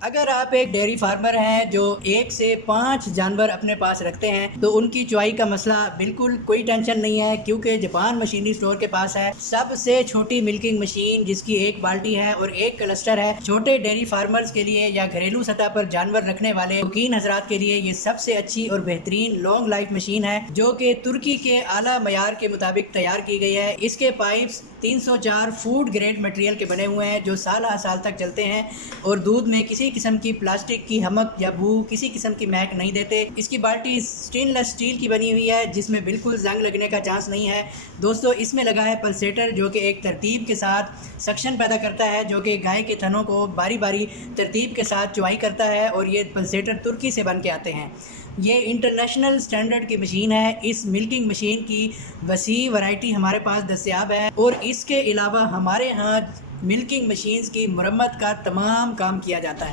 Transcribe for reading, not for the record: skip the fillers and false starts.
अगर आप एक डेयरी फार्मर हैं जो 1 से 5 जानवर अपने पास रखते हैं तो उनकी चुवाई का मसला बिल्कुल कोई टेंशन नहीं है, क्योंकि जापान मशीनरी स्टोर के पास है सबसे छोटी मिल्किंग मशीन जिसकी एक बाल्टी है और एक क्लस्टर है। छोटे डेयरी फार्मर्स के लिए या घरेलू सतह पर जानवर रखने वाले शौकीन हजरात के लिए ये सबसे अच्छी और बेहतरीन लॉन्ग लाइफ मशीन है, जो कि तुर्की के आला मयार के मुताबिक तैयार की गई है। इसके पाइप्स 304 फूड ग्रेड मटेरियल के बने हुए हैं जो साल तक चलते हैं और दूध में किसी किस्म की प्लास्टिक की हमक या बू, किसी किस्म की महक नहीं देते। इसकी बाल्टी स्टेनलेस स्टील की बनी हुई है जिसमें बिल्कुल जंग लगने का चांस नहीं है। दोस्तों, इसमें लगा है पल्सेटर जो कि एक तरतीब के साथ सक्शन पैदा करता है, जो कि गाय के थनों को बारी बारी तरतीब के साथ चुवाई करता है और ये पल्सेटर तुर्की से बन के आते हैं। ये इंटरनेशनल स्टैंडर्ड की मशीन है। इस मिल्किंग मशीन की वसी वैरायटी हमारे पास दस्तयाब है और इसके अलावा हमारे यहाँ मिल्किंग मशीन्स की मुरम्मत का तमाम काम किया जाता है।